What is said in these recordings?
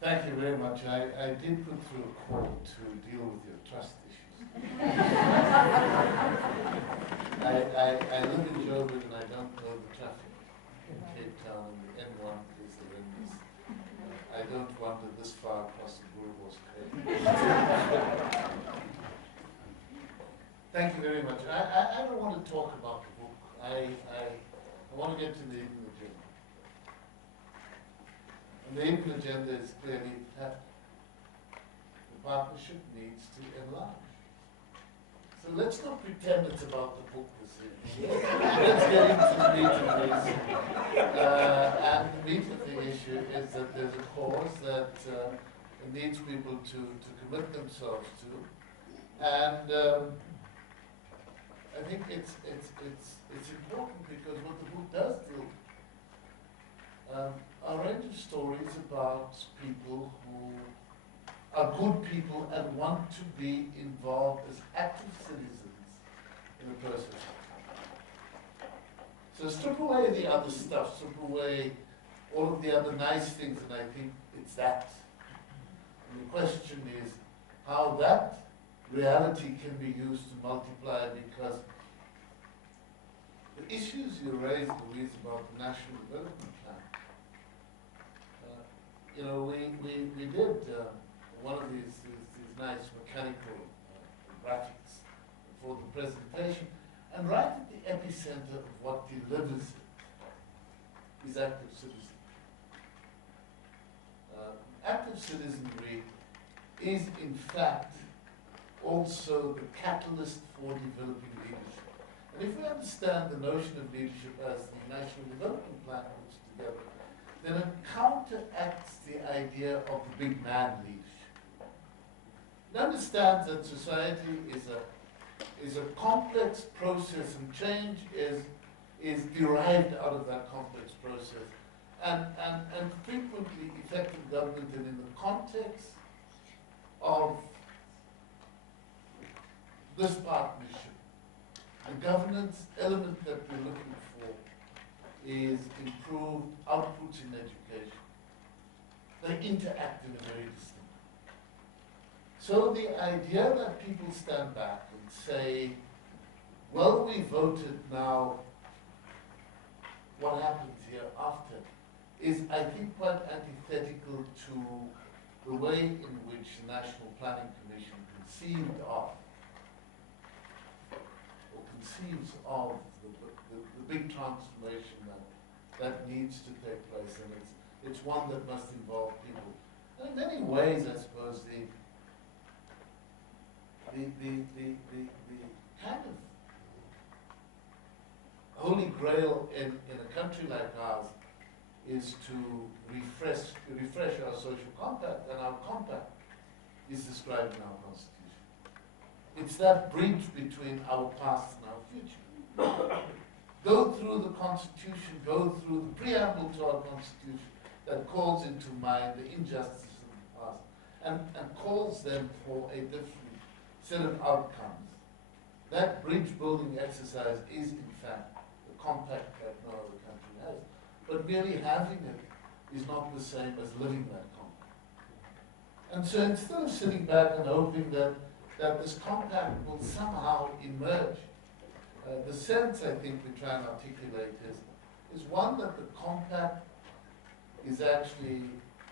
Thank you very much. I did put through a call to deal with your trust issues. I live in Joburg and I don't know the traffic in Cape Town, and the N1 is horrendous. I don't wander this far across the Boerewors Cape. Thank you very much. I don't want to talk about the book. I want to get to the hidden agenda. And the hidden agenda is clearly that the partnership needs to enlarge. So let's not pretend it's about the book this evening. Let's get into the meat of the issue. And the meat of the issue is that there's a cause that it needs people to commit themselves to. And I think it's important because what the book does do are a range of stories about people who are good people and want to be involved as active citizens in the process. So strip away the other stuff, strip away all of the other nice things, and I think it's that. And the question is how that reality can be used to multiply, because the issues you raised, Louise, about the National Development Plan, we did one of these nice mechanical graphics for the presentation, and right at the epicenter of what delivers it is active citizenry. Active citizenry is, in fact, also the catalyst for developing leadership. And if we understand the notion of leadership as the National Development Plan puts together, then it counteracts the idea of the big man leadership. It understands that society is a complex process, and change is derived out of that complex process. And frequently effective government, and in the context of this partnership, the governance element that we're looking for is improved outputs in education. They interact in a very distinct way. So the idea that people stand back and say, well, we voted, now what happens here after, is, I think, quite antithetical to the way in which the National Planning Commission conceived of, or conceives of the big transformation that needs to take place, and it's one that must involve people. And in many ways, I suppose, the kind of holy grail in a country like ours is to refresh our social compact, and our compact is described in our Constitution. It's that bridge between our past and our future. Go through the Constitution, go through the preamble to our Constitution that calls into mind the injustices of the past and calls them for a different set of outcomes. That bridge building exercise is, in fact, the compact that no other country has. But merely having it is not the same as living that compact. And so instead of sitting back and hoping that this compact will somehow emerge, the sense I think we try and articulate is one that the compact is actually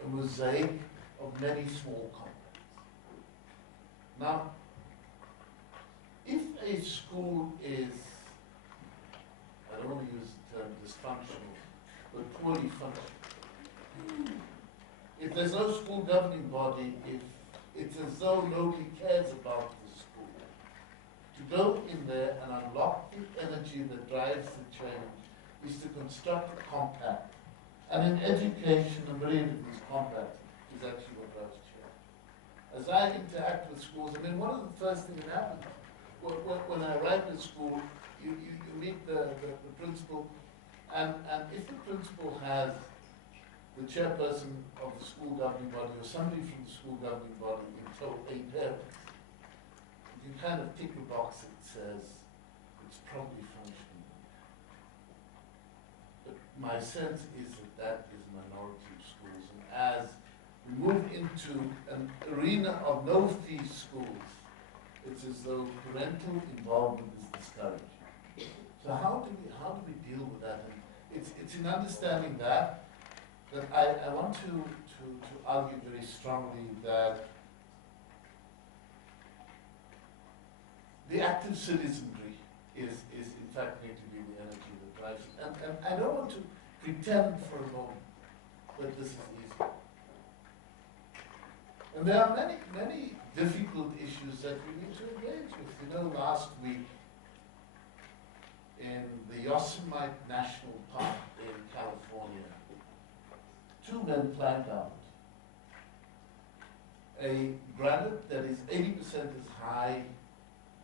a mosaic of many small compacts. Now, if a school is, I don't want to use the term dysfunctional, but poorly functioning, if there's no school governing body, if it's as though nobody cares about the school, to go in there and unlock the energy that drives the change is to construct a compact. And in education, a myriad of these compacts is actually what drives change. As I interact with schools, I mean, one of the first things that happens, when I arrive at school, you meet the principal, and if the principal has the chairperson of the school governing body or somebody from the school governing body in tow a parent, you can kind of tick a box that says it's probably functioning. But my sense is that that is a minority of schools, and as we move into an arena of no-fee schools, it's as though parental involvement is discouraged. So how do we deal with that? And it's in understanding that I want to argue very strongly that the active citizenry is in fact going to be the energy that drives it. And I don't want to pretend for a moment that this is easy. And there are many difficult issues that we need to engage with. You know, last week in the Yosemite National Park in California, 2 men climbed out a granite that is 80% as high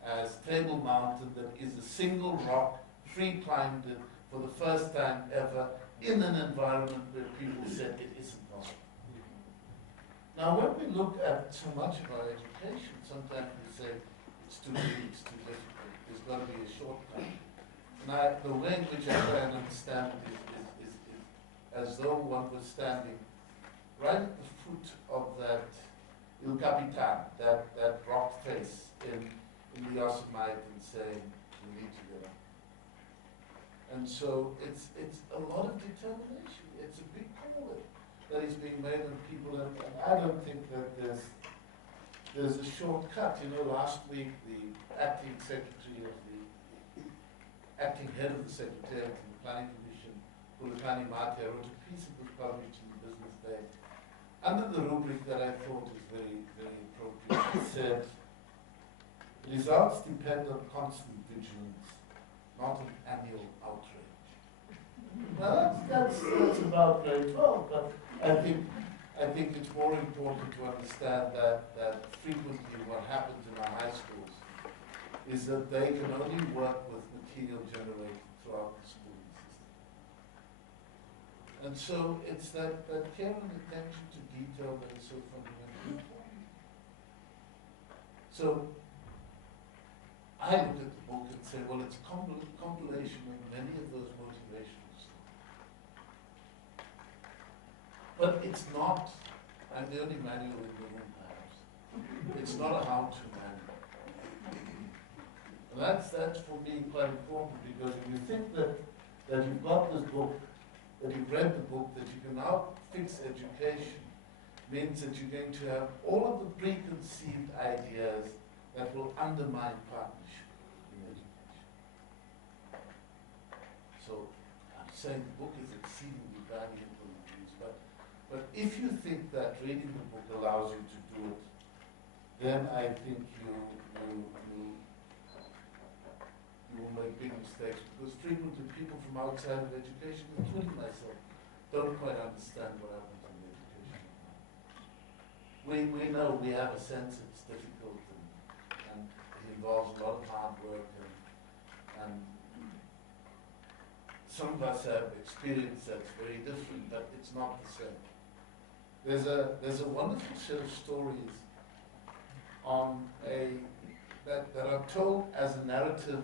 as Table Mountain, that is a single rock, free climbed it for the first time ever in an environment where people said it isn't possible. Now when we look at so much of our education, sometimes we say it's too big, it's too difficult, there's got to be a shortcut. And the way in which I try and understand it is as though one was standing right at the foot of that Il Capitan, that rock face in the Yosemite, and saying, we need to get up. And so it's a lot of determination. It's a big call that is being made on people, and I don't think that there's a shortcut. You know, last week the acting secretary of acting head of the Secretariat of the Planning Commission, Pulakani Mathia, wrote a piece that was published in the Business Day under the rubric that I thought is very, very appropriate. It said, results depend on constant vigilance, not an annual outrage. Now that's about very 12, but I think it's more important to understand that frequently what happens in our high schools is that they can only work with material generated throughout the schooling system. And so it's that care and attention to detail that is so fundamentally important. So I look at the book and say, well, it's a compilation of many of those motivational stories. But it's not, I'm the only manual in the room perhaps, it's not a how-to manual. And that's for me quite important, because if you think that you've got this book, that you've read the book, that you can now fix education, means that you're going to have all of the preconceived ideas that will undermine partnership in education. So I'm saying the book is exceedingly valuable in these, but if you think that reading the book allows you to do it, then I think you will make big mistakes, because frequently people from outside of education, including myself, don't quite understand what happens in education. We know, we have a sense it's difficult, and it involves a lot of hard work, and some of us have experience that's very different, but it's not the same. There's a wonderful set of stories on that are told as a narrative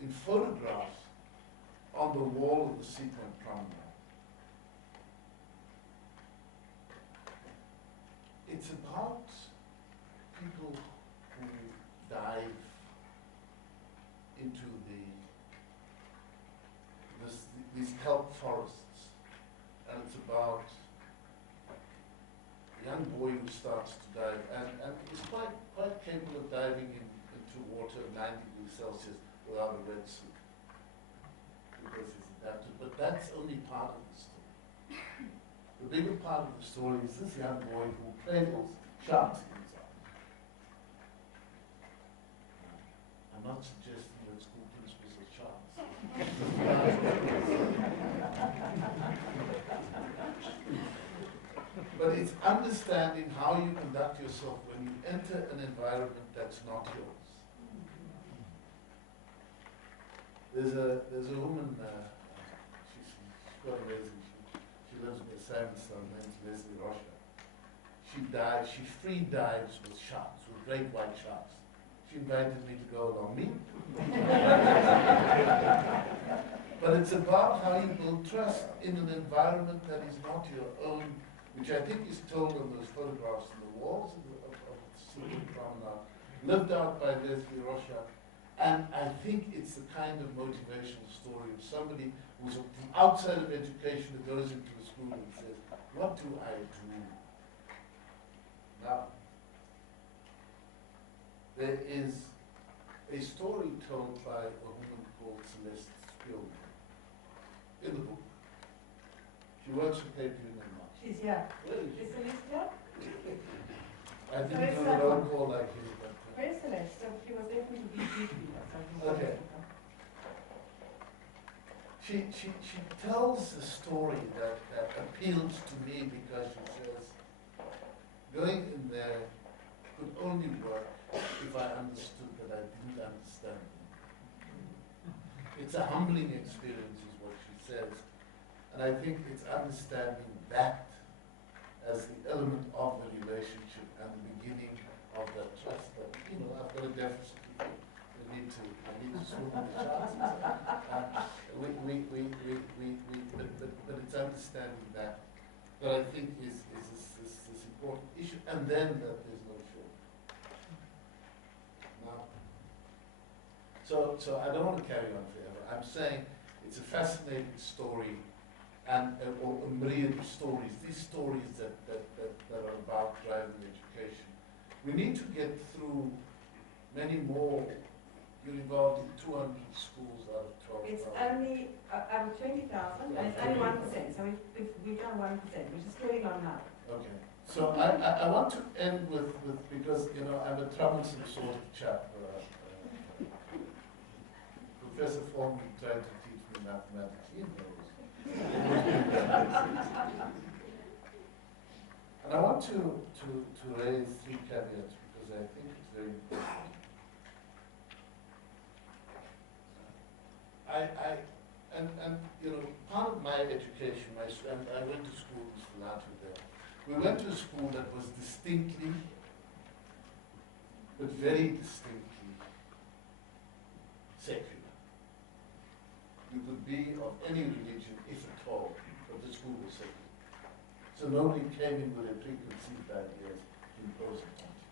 in photographs on the wall of the Seapoint Promenade. It's about people who dive into these kelp forests, and it's about a young boy who starts to dive, and he's quite capable of diving into water at 9 degrees Celsius without a wetsuit, because he's adapted. But that's only part of the story. The bigger part of the story is this young boy who cradles sharks in his arms. I'm not suggesting that school principals are sharks. But it's understanding how you conduct yourself when you enter an environment that's not yours. There's a woman, she's quite amazing. She lives in the sandstone, named Leslie Rocha. She free dives with sharks, with great white sharks. She invited me to go along. Me? But it's about how you build trust in an environment that is not your own, which I think is told on those photographs on the walls of the Secret Promenade, lived out by Leslie Rocha. And I think it's the kind of motivational story of somebody who's from outside of education that goes into a school and says, what do I do? Now, there is a story told by a woman called Celeste Spielman in the book. She works with Cape Union now. She's here. Really? Is Celeste here? I didn't do a roll call like you, but. Where's Celeste? So she was able to be briefly. Okay. She tells a story that appeals to me because she says, going in there could only work if I understood that I didn't understand them. It's a humbling experience is what she says. And I think it's understanding that as the element of the relationship and the beginning of that trust that, you know, I've got a deficit. I need to swim with the sharks. But it's understanding that I think is this important issue, and then that there's no show. Now, so I don't want to carry on forever. I'm saying it's a fascinating story, and or a myriad of stories. These stories that are about driving education. We need to get through many more. You're involved in 200 schools out of 12,000. It's only out of 20,000, and it's only 1%. So we've done 1%, which is carrying on now. Okay. So I want to end with because, you know, I'm a troublesome sort of chap. Professor Foreman tried to teach me mathematics. He knows. And I want to raise 3 caveats because I think it's very important. And you know, part of my education, I went to school with Philato there. We went to a school that was distinctly, but very distinctly, secular. You could be of any religion, if at all, but the school was secular. So nobody came in with a preconceived ideas to impose upon you.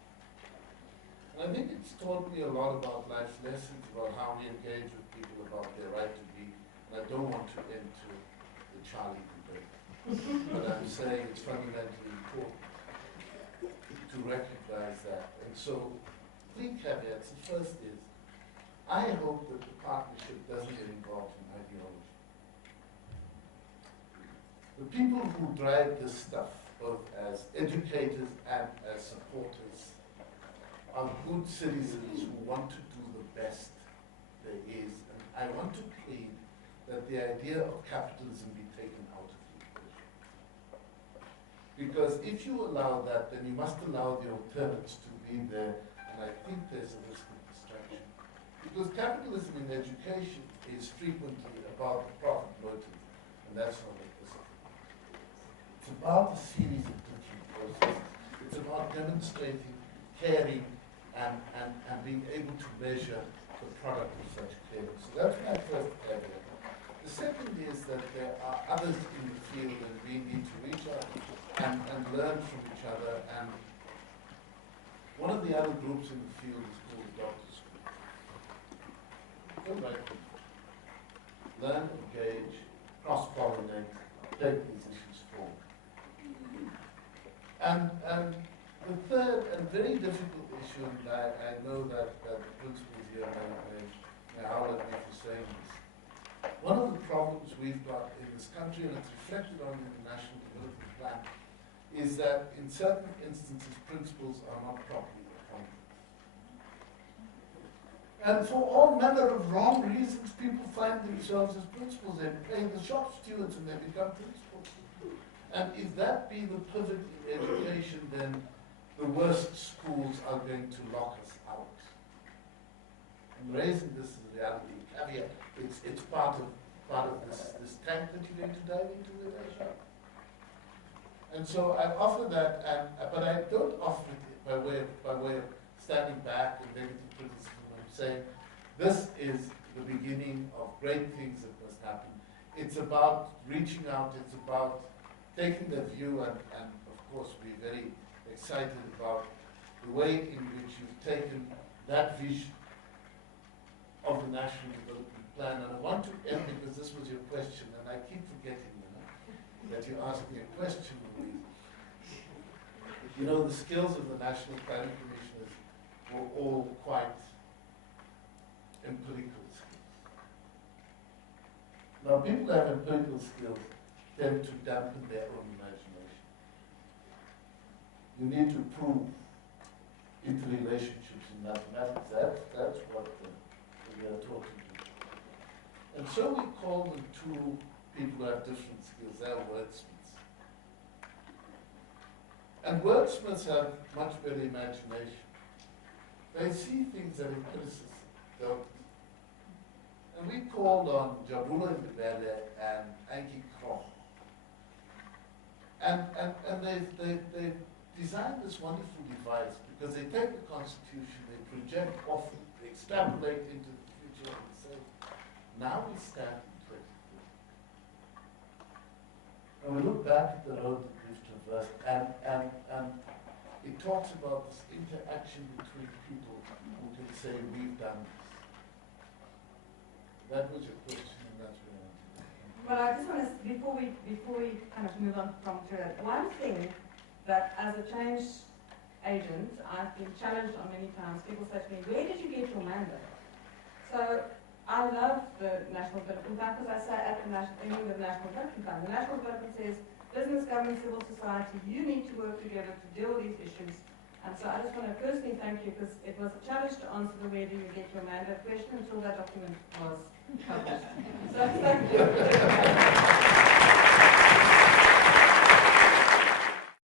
And I think it's taught me a lot about life's lessons, about how we engage with people, about their right to be. And I don't want to enter the Charlie debate. But I'm saying it's fundamentally important to recognize that. And so, 3 caveats. The first is, I hope that the partnership doesn't get involved in ideology. The people who drive this stuff, both as educators and as supporters, are good citizens who want to do the best there is. And I want to plead that the idea of capitalism be taken out of the equation. Because if you allow that, then you must allow the alternatives to be there, and I think there's a risk of distraction. Because capitalism in education is frequently about the profit motive, and that's not what this is. It's about a series of different processes. It's about demonstrating, caring, and being able to measure the product of such caring. So that's my first caveat. The second is that there are others in the field and we need to reach out and learn from each other. And one of the other groups in the field is called the Doctor School. Go right. Learn, engage, cross-pollinate, take these issues forward. And the third and very difficult issue, and I know that the principals here may howl at me for saying this. One of the problems we've got in this country, and it's reflected on in the National Development Plan, is that in certain instances principals are not properly appointed. And for all manner of wrong reasons, people find themselves as principals. They play the shop stewards and they become principals. And if that be the pivot in education, then the worst schools are going to lock us out. I'm raising this as a reality caveat. It's part of this tank that you're going to dive into with Asia. And so I offer that, but I don't offer it by way of standing back and negative criticism. I'm saying this is the beginning of great things that must happen. It's about reaching out. It's about taking that view and of course we're very excited about the way in which you've taken that vision of the National Development Plan. And I want to end, because this was your question, and I keep forgetting, that you asked me a question, Louise. You know, the skills of the National Planning Commissioners were all quite empirical skills. Now, people who have empirical skills tend to dampen their own imagination. You need to prove interrelationships in mathematics. That's what we are talking about. And so we call them two people who have different skills. They are wordsmiths. And wordsmiths have much better imagination. They see things that empiricists don't. And we called on Jabula Ndebele and Anki Krom. And they designed this wonderful device, because they take the Constitution, they project off it, they extrapolate into the future, and they say, now we stand in 2050. And we look back at the road that we've traversed, and it talks about this interaction between people who can say, we've done this. That was your question, and that's where I want to go. Well, I just want to, before we kind of move on from to that, one thing that as a change agent, I've been challenged on many times. People say to me, where did you get your mandate? So I love the National Development Plan, because I say at the ending of the National Development Plan, the National Development says, business, government, civil society, you need to work together to deal with these issues. And so I just want to personally thank you, because it was a challenge to answer the where do you get your mandate question until that document was published. So thank you.